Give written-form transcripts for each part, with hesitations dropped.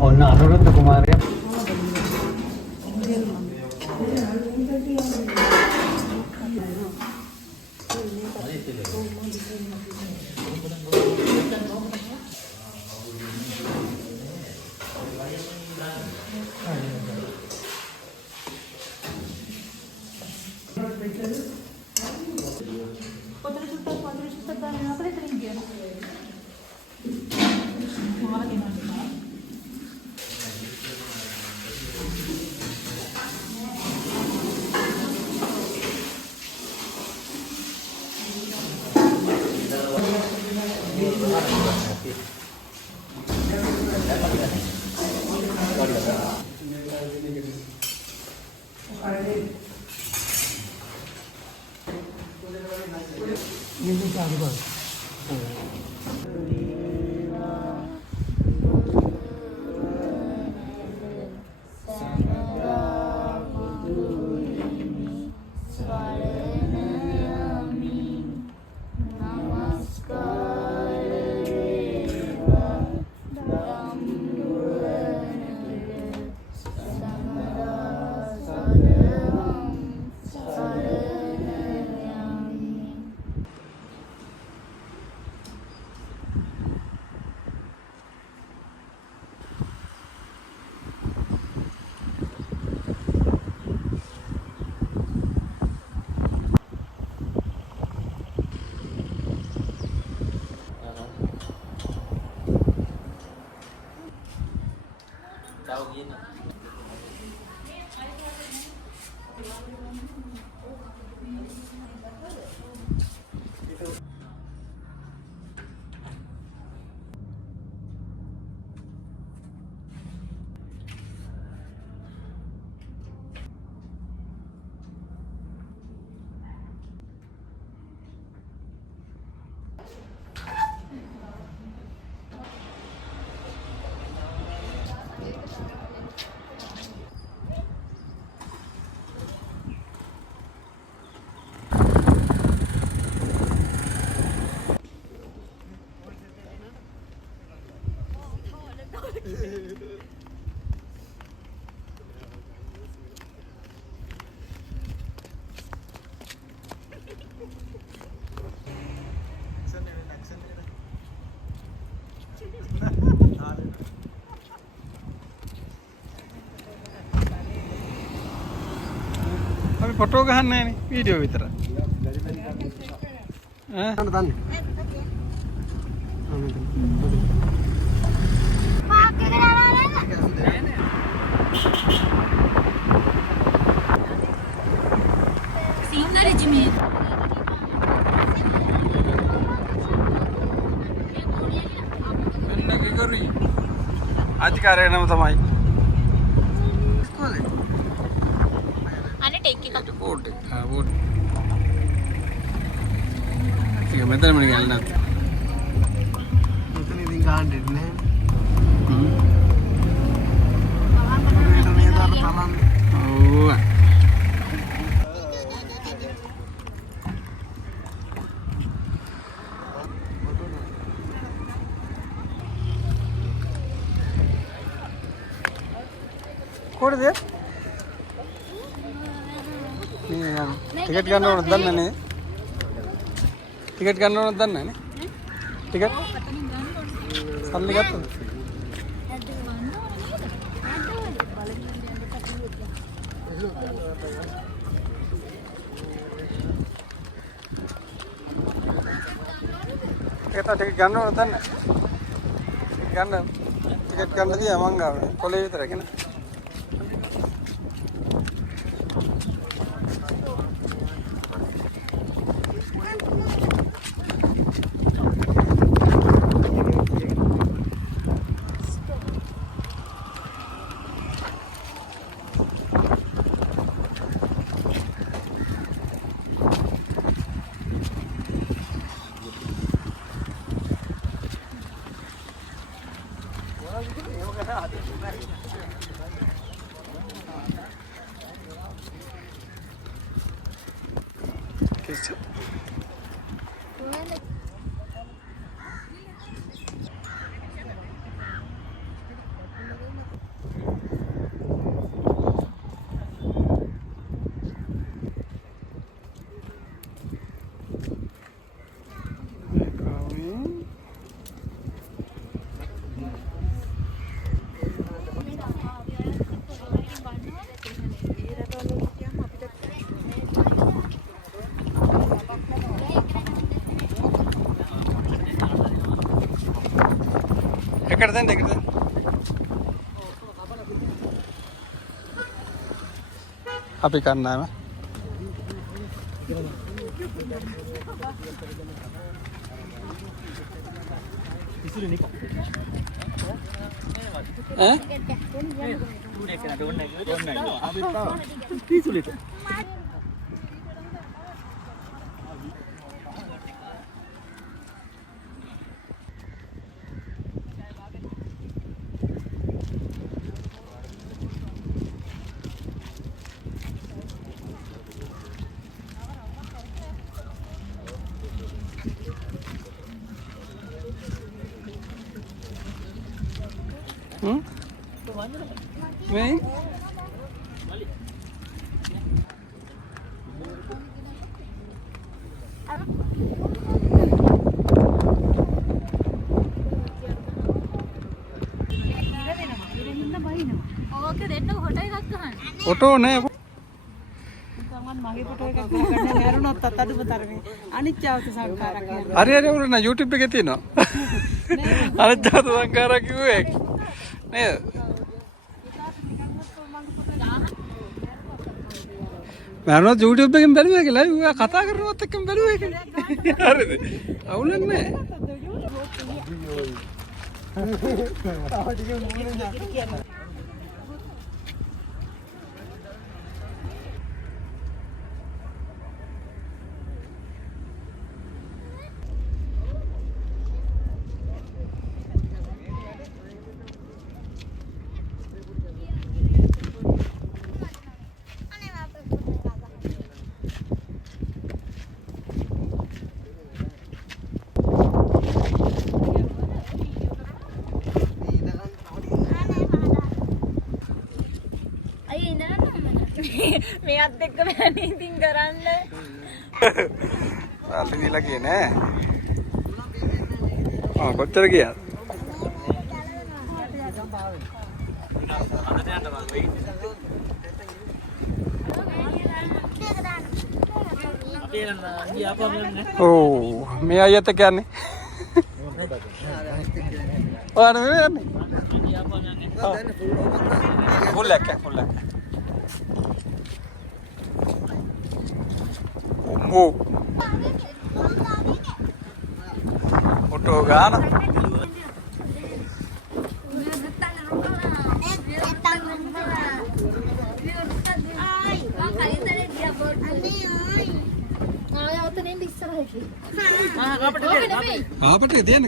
ඔන්න අනුරුද්ධ කුමාරයා ෆොටෝ ගහන්නේ නැහැ නේ වීඩියෝ විතරයි. ඈ දන්න. පාක් එක දානවා සියුම් රෙජිමේ මෙන්න කිකරි අධිකාරිය නම තමයි बोट हाँ बोट ठीक है मैं तो नहीं गया ना तो नहीं दिन कहाँ डेटने तो नहीं था तो पालन ओह कोड दे टिकट करना होता है ना टिकट करना होता है ना टिकट साल निकाल तो टिकट करना होता है ना टिकट करना दिया महंगा कॉलेज तरह के ना කිසි. ఎక్కడదండి ఎక్కడదండి අපි කන්නාම මේ ෆොටෝ නෑ මගේ ෆොටෝ එකක් ගන්න හැරුණොත් අතඩුව තරමේ අනිච්චවත සංඛාරක් කියනවා. හරි හරි උරන YouTube එකේ තියෙනවා. අනිච්චවත සංඛාරක් කිව්වේ නේද? මම YouTube එකෙන් බැලුවා ඒක ලයිව් එක කතා කරනවත් එක්කම බැලුවා ඒක. හරිද? අවුලක් නෑ. මේත් එක්ක මම ඉතින් කරන්න. අල්ලි දීලා ගියේ නෑ. කොච්චර ගියාද? ඔව් මේ අයියත් එක්ක යන්නේ. ඔයාලා නෙවෙයි යන්නේ. ෆුල් එක. Oh, foto gana. Kaapate deyan.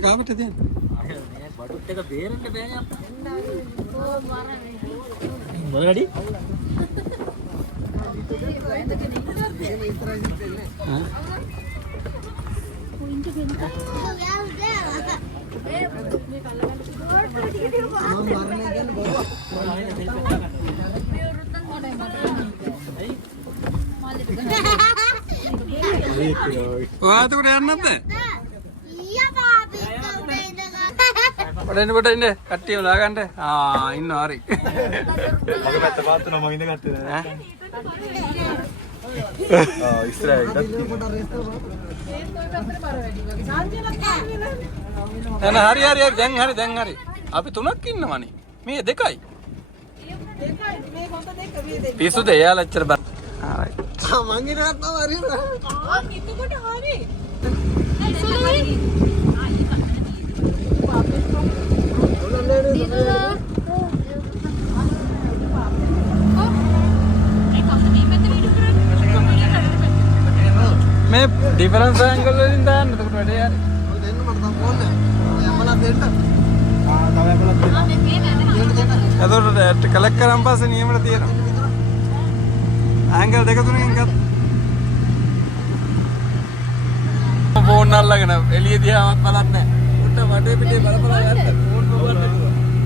Badut එක බේරන්න බෑනේ අප්පා. ඕ මරන්නේ. මොනවද? Wah, tu udah anak deh. Iya, Papi. Udah ini, kati melagan deh. Ah, ini hari. Aku kata batu nama ini kati. Oh, Israel. Nah, hari, jangan hari. Apa tunak kin nama ni? Me dekai. Pisu deh ya, leccer bar. Mangin apa hari? Oh, itu kok hari. मैं difference angle वलिंदा नतකට වැඩ යාර දෙන්න මට තව phone එක යමලා දෙන්න තව යමලා දෙන්න එතකොට කලෙක්ට් කරන් පස්සේ නියමට තියෙනවා ඇන්ගල් දෙක තුනකින් ගත්තා ෆෝන් අල්ලගෙන එළිය දිහාවත් බලන්නේ නැහැ. උන්ට වටේ පිටේ බල බල යන්න ෆෝන් මොකක්ද?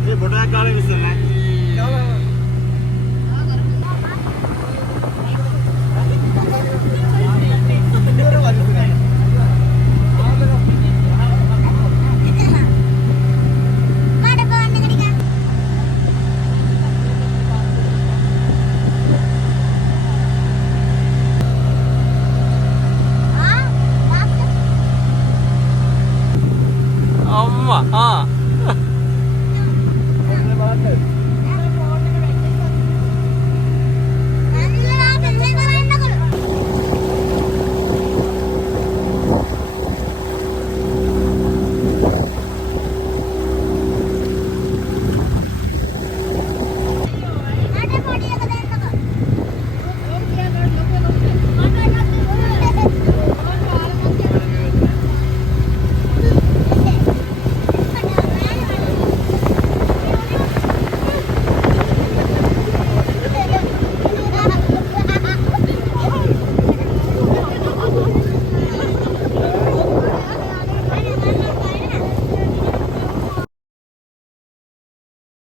ඒ බොඩක් ගාලා විශ්සන්නේ.